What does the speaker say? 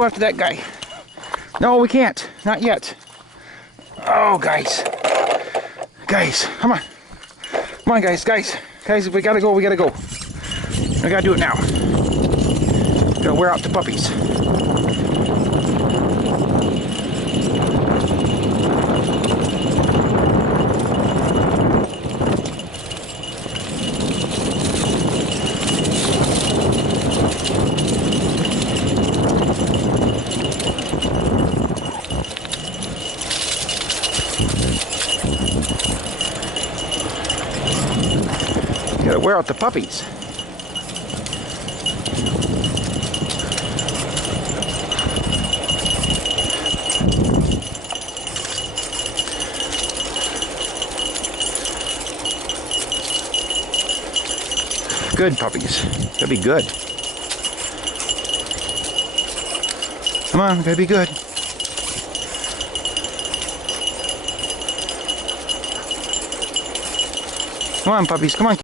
Go after that guy. No, we can't. Not yet. Oh, guys. Guys, come on. Come on, guys. Guys, we gotta go. We gotta go. We gotta do it now. Gotta wear out the puppies. Gotta wear out the puppies. Good puppies. Gotta be good. Come on, gotta be good. Come on, puppies, come on.